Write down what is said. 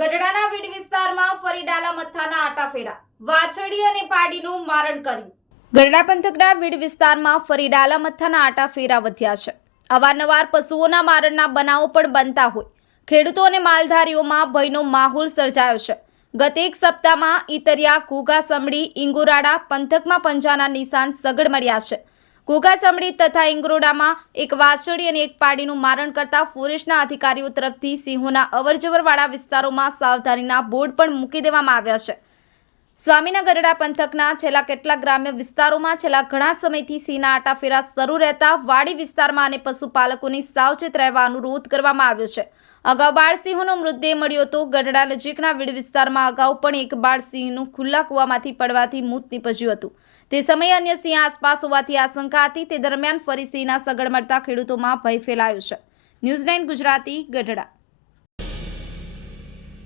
ગઢડાના weed વિસ્તારમાં ફરી ડાલા મથ્થાના આટાફેરા, વાછરડી અને પાડીનું મારણ કર્યું। ગઢડા પંથકના વીડ વિસ્તારમાં ફરી ડાલા મથ્થાના આટાફેરા વધ્યા છે। અવારનવાર પશુઓના મારણના બનાવો પણ બનતા હોય ખેડૂતો અને માલધારીઓમાં ભયનો માહોલ સર્જાયો છે। ગત એક સપ્તાહમાં ઈતરિયા, ઘોઘાસમડી, ઇંગોરાળા પંથકમાં પંજાના નિશાન સઘળ મળ્યા છે। ઘોઘાસમડી તથા ઇંગોરાળામાં એક વાછરડી અને એક પાડીનું મારણ કરતા ફોરેસ્ટના અધિકારીઓ તરફથી સિંહોના અવરજવરવાળા વિસ્તારોમાં સાવધાનીના બોર્ડ પણ મૂકી દેવામાં આવ્યા છે। સ્વામીના ગઢડા પંથકના છેલ્લા કેટલાક ગ્રામ્ય વિસ્તારોમાં છેલ્લા ઘણા સમયથી સિંહના આટાફેરા શરૂ રહેતા વાડી વિસ્તારમાં અને પશુપાલકોને સાવચેત રહેવા અનુરોધ કરવામાં આવ્યો છે। અગાઉ બાળસિંહોનો મૃતદેહ મળ્યો હતો। ગઢડા નજીકના વીડ વિસ્તારમાં અગાઉ પણ એક બાળસિંહનું ખુલ્લા કૂવામાંથી પડવાથી મોત નીપજ્યું હતું। તે સમયે અન્ય સિંહ આસપાસ હોવાની આશંકા હતી। તે દરમિયાન ફરી સિંહના સગળ મળતા ખેડૂતોમાં ભય ફેલાયો છે। ન્યૂઝ 9 ગુજરાતી, ગઢડા।